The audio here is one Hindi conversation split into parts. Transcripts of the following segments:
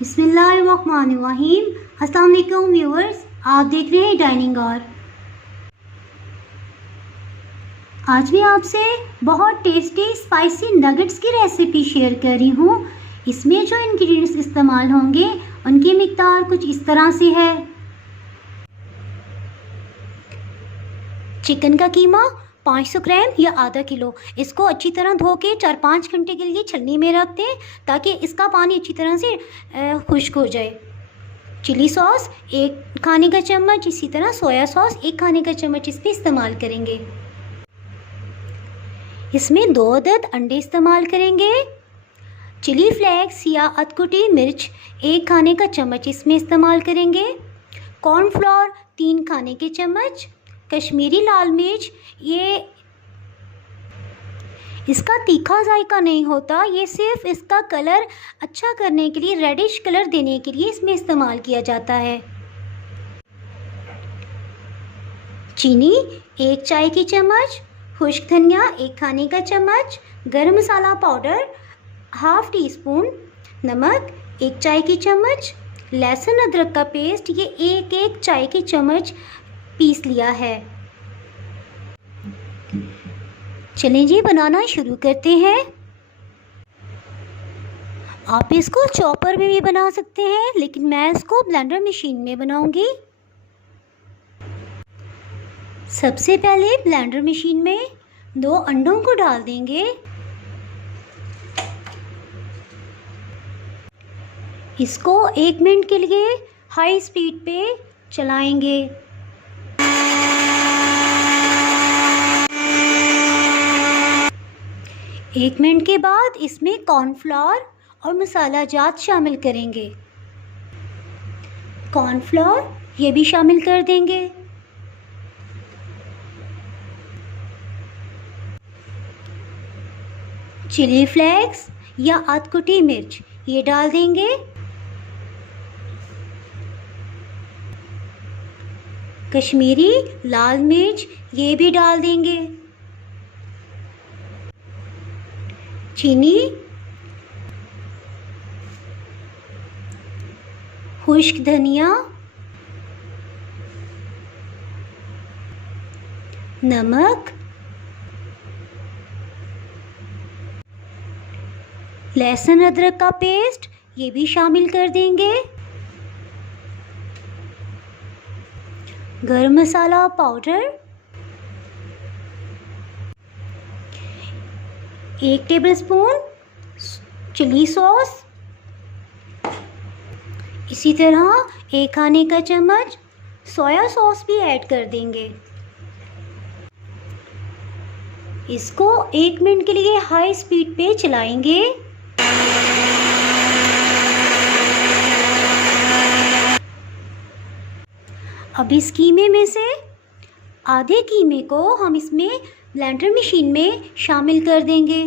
बिस्मिल्लाहिर्रहमानिर्रहीम। अस्सलाम वालेकुम व्यूअर्स, आप देख रहे हैं डाइनिंग और। आज मैं आपसे बहुत टेस्टी स्पाइसी नगेट्स की रेसिपी शेयर कर रही हूँ। इसमें जो इंग्रेडिएंट्स इस्तेमाल होंगे उनकी मिकदार कुछ इस तरह से है। चिकन का कीमा 500 ग्राम या आधा किलो। इसको अच्छी तरह धो के 4-5 घंटे के लिए छलनी में रख दें ताकि इसका पानी अच्छी तरह से खुश्क हो जाए। चिली सॉस 1 खाने का चम्मच, इसी तरह सोया सॉस 1 खाने का चम्मच इसमें इस्तेमाल करेंगे। इसमें 2 अदद अंडे इस्तेमाल करेंगे। चिली फ्लेक्स या अधकुटी मिर्च 1 खाने का चम्मच इसमें इस्तेमाल करेंगे। कॉर्नफ्लोर 3 खाने के चम्मच। कश्मीरी लाल मिर्च, ये इसका तीखा जायका नहीं होता, ये सिर्फ इसका कलर अच्छा करने के लिए, रेडिश कलर देने के लिए इसमें इस्तेमाल किया जाता है। चीनी 1 चाय की चम्मच। खुश्क धनिया 1 खाने का चम्मच। गरम मसाला पाउडर ½ टीस्पून। नमक 1 चाय की चम्मच। लहसुन अदरक का पेस्ट ये 1 चाय की चम्मच पीस लिया है। चलें जी, बनाना शुरू करते हैं। आप इसको चॉपर में भी बना सकते हैं, लेकिन मैं इसको ब्लेंडर मशीन में बनाऊंगी। सबसे पहले ब्लेंडर मशीन में 2 अंडों को डाल देंगे। इसको 1 मिनट के लिए हाई स्पीड पे चलाएंगे। एक मिनट के बाद इसमें कॉर्नफ्लोर और मसाला जात शामिल करेंगे। कॉर्नफ्लोर ये भी शामिल कर देंगे। चिली फ्लेक्स या अधकुटी मिर्च ये डाल देंगे। कश्मीरी लाल मिर्च ये भी डाल देंगे। चीनी, खुश्क धनिया, नमक, लहसुन अदरक का पेस्ट ये भी शामिल कर देंगे। गरम मसाला पाउडर 1 टेबलस्पून। चिली सॉस इसी तरह 1 खाने का चम्मच। सोया सॉस भी ऐड कर देंगे। इसको 1 मिनट के लिए हाई स्पीड पे चलाएंगे। अब इस कीमे में से आधे कीमे को हम इसमें ब्लेंडर मशीन में शामिल कर देंगे।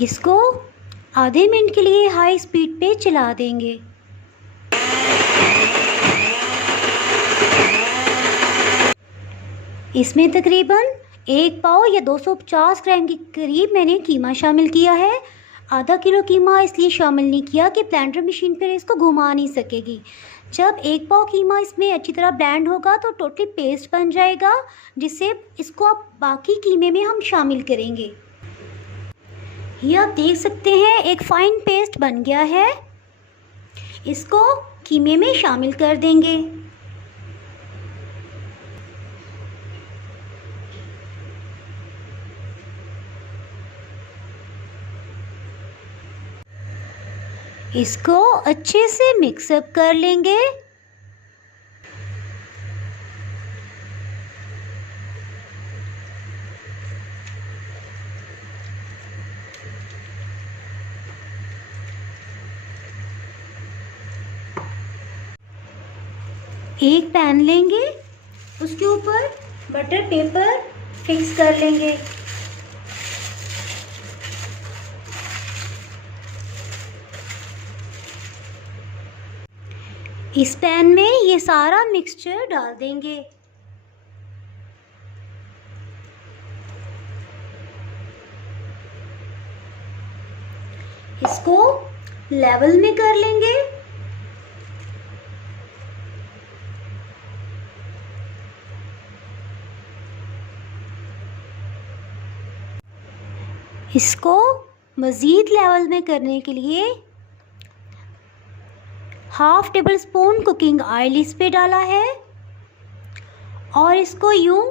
इसको आधे मिनट के लिए हाई स्पीड पे चला देंगे। इसमें तकरीबन 1 पाव या 250 ग्राम के करीब मैंने कीमा शामिल किया है। आधा किलो कीमा इसलिए शामिल नहीं किया कि ब्लेंडर मशीन पर इसको घुमा नहीं सकेगी। जब 1 पाव कीमा इसमें अच्छी तरह ब्लेंड होगा तो टोटली पेस्ट बन जाएगा, जिससे इसको अब बाकी कीमे में हम शामिल करेंगे। ये आप देख सकते हैं एक फाइन पेस्ट बन गया है। इसको कीमे में शामिल कर देंगे। इसको अच्छे से मिक्सअप कर लेंगे। एक पैन लेंगे, उसके ऊपर बटर पेपर फिक्स कर लेंगे। इस पैन में ये सारा मिक्सचर डाल देंगे। इसको लेवल में कर लेंगे। इसको मज़ीद लेवल में करने के लिए half table spoon cooking oil इस पे डाला है और इसको यूं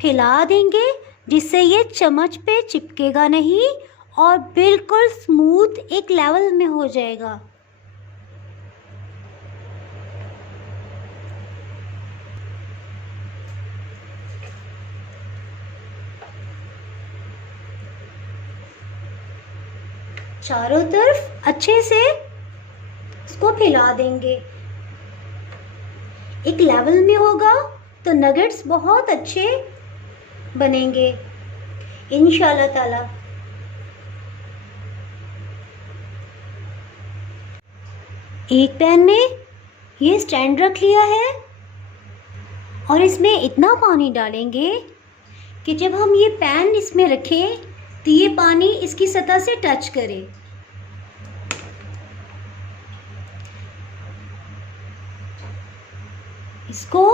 फैला देंगे जिससे ये चम्मच पे चिपकेगा नहीं और बिल्कुल स्मूथ एक लेवल में हो जाएगा। चारों तरफ अच्छे से इसको फैला देंगे। एक लेवल में होगा तो नगेट्स बहुत अच्छे बनेंगे इंशाल्लाह ताला। एक पैन में ये स्टैंड रख लिया है और इसमें इतना पानी डालेंगे कि जब हम ये पैन इसमें रखें तो ये पानी इसकी सतह से टच करे। इसको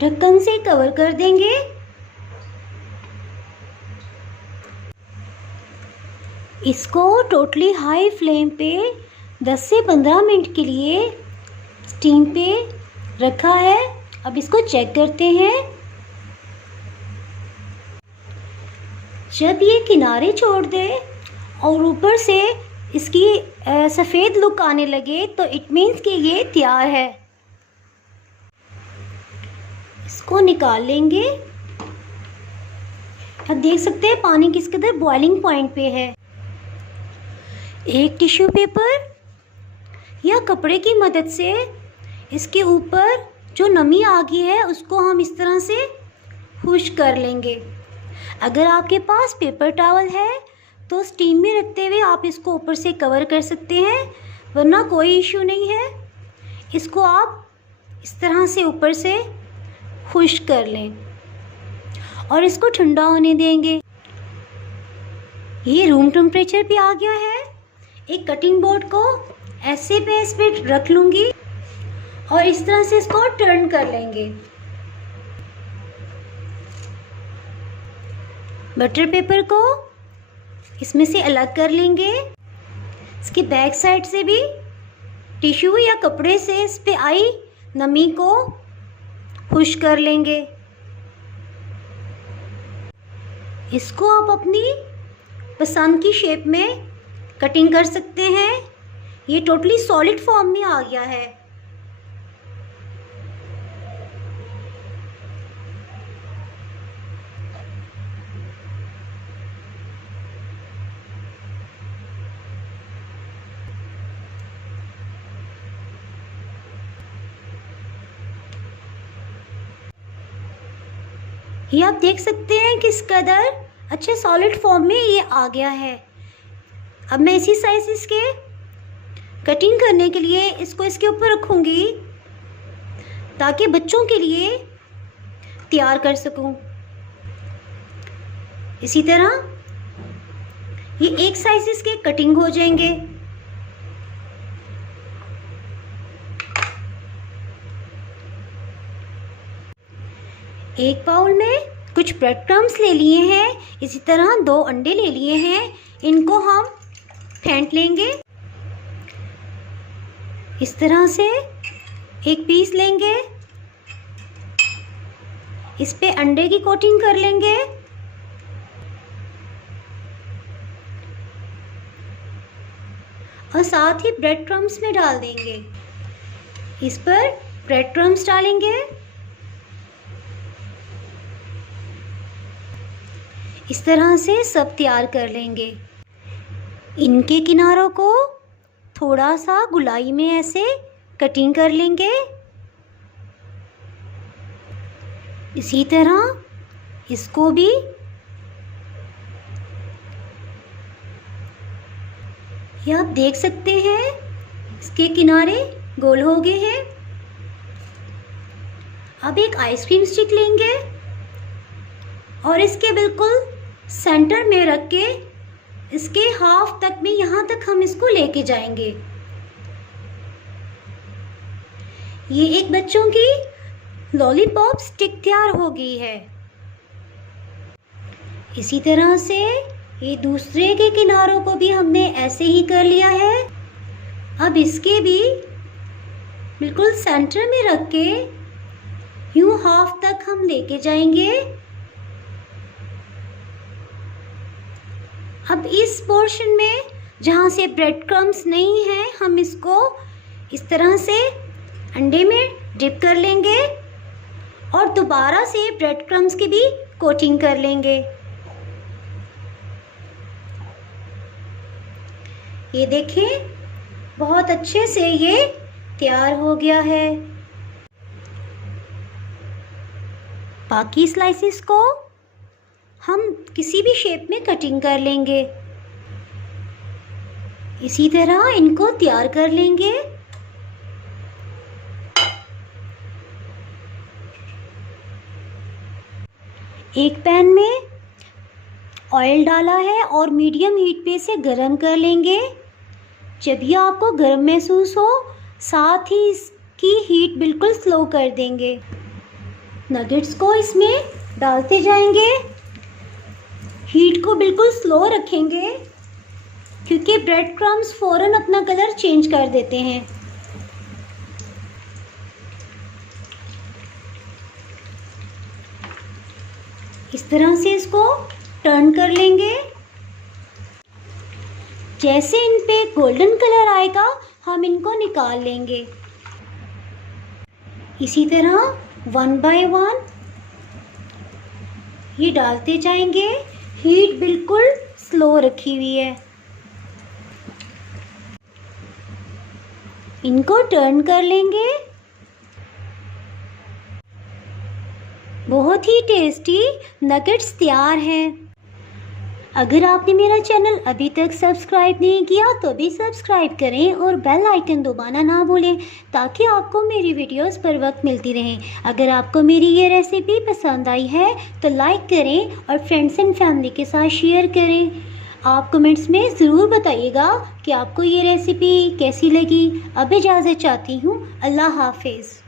ढक्कन से कवर कर देंगे। इसको टोटली हाई फ्लेम पे 10 से 15 मिनट के लिए स्टीम पे रखा है। अब इसको चेक करते हैं। जब ये किनारे छोड़ दे और ऊपर से इसकी सफ़ेद लुक आने लगे तो इट मीन्स कि ये तैयार है। इसको निकाल लेंगे। अब देख सकते हैं पानी किस कदर बॉइलिंग पॉइंट पे है। एक टिश्यू पेपर या कपड़े की मदद से इसके ऊपर जो नमी आ गई है उसको हम इस तरह से खुश्क कर लेंगे। अगर आपके पास पेपर टॉवल है तो स्टीम में रखते हुए आप इसको ऊपर से कवर कर सकते हैं, वरना कोई इशू नहीं है। इसको आप इस तरह से ऊपर से खुश्क कर लें और इसको ठंडा होने देंगे। ये रूम टेम्परेचर पे आ गया है। एक कटिंग बोर्ड को ऐसे पे इस पे रख लूँगी और इस तरह से इसको टर्न कर लेंगे। बटर पेपर को इसमें से अलग कर लेंगे। इसके बैक साइड से भी टिश्यू या कपड़े से इस पे आई नमी को खुश्क कर लेंगे। इसको आप अपनी पसंद की शेप में कटिंग कर सकते हैं। ये टोटली सॉलिड फॉर्म में आ गया है। ये आप देख सकते हैं किस कदर अच्छे सॉलिड फॉर्म में ये आ गया है। अब मैं इसी साइज इसके कटिंग करने के लिए इसको इसके ऊपर रखूँगी ताकि बच्चों के लिए तैयार कर सकूँ। इसी तरह ये एक साइज इसके कटिंग हो जाएंगे। एक बाउल में कुछ ब्रेड क्रम्स ले लिए हैं। इसी तरह 2 अंडे ले लिए हैं। इनको हम फेंट लेंगे। इस तरह से एक पीस लेंगे, इस पे अंडे की कोटिंग कर लेंगे। और साथ ही ब्रेड क्रम्स में डाल देंगे। इस पर ब्रेड क्रम्स डालेंगे। इस तरह से सब तैयार कर लेंगे। इनके किनारों को थोड़ा सा गुलाई में ऐसे कटिंग कर लेंगे। इसी तरह इसको भी ये आप देख सकते हैं इसके किनारे गोल हो गए हैं। अब एक आइसक्रीम स्टिक लेंगे और इसके बिल्कुल सेंटर में रख के इसके हाफ तक में, यहाँ तक हम इसको लेके जाएंगे। ये एक बच्चों की लॉलीपॉप स्टिक तैयार हो गई है। इसी तरह से ये दूसरे के किनारों को भी हमने ऐसे ही कर लिया है। अब इसके भी बिल्कुल सेंटर में रख के यूं हाफ तक हम लेके जाएंगे। अब इस पोर्शन में जहाँ से ब्रेड क्रम्स नहीं है, हम इसको इस तरह से अंडे में डिप कर लेंगे और दोबारा से ब्रेड क्रम्स की भी कोटिंग कर लेंगे। ये देखें, बहुत अच्छे से ये तैयार हो गया है। बाकी स्लाइसेस को हम किसी भी शेप में कटिंग कर लेंगे। इसी तरह इनको तैयार कर लेंगे। एक पैन में ऑयल डाला है और मीडियम हीट पे इसे गरम कर लेंगे। जब ये आपको गर्म महसूस हो, साथ ही इसकी हीट बिल्कुल स्लो कर देंगे। नगेट्स को इसमें डालते जाएंगे। हीट को बिल्कुल स्लो रखेंगे क्योंकि ब्रेड क्रम्स फ़ौरन अपना कलर चेंज कर देते हैं। इस तरह से इसको टर्न कर लेंगे। जैसे इन पे गोल्डन कलर आएगा, हम इनको निकाल लेंगे। इसी तरह 1 बाय 1 ये डालते जाएंगे। हीट बिल्कुल स्लो रखी हुई है। इनको टर्न कर लेंगे। बहुत ही टेस्टी नगेट्स तैयार हैं। अगर आपने मेरा चैनल अभी तक सब्सक्राइब नहीं किया तो भी सब्सक्राइब करें और बेल आइकन दबाना ना भूलें ताकि आपको मेरी वीडियोस पर वक्त मिलती रहें। अगर आपको मेरी ये रेसिपी पसंद आई है तो लाइक करें और फ्रेंड्स एंड फैमिली के साथ शेयर करें। आप कमेंट्स में ज़रूर बताइएगा कि आपको ये रेसिपी कैसी लगी। अब इजाज़त चाहती हूँ। अल्लाह हाफिज़।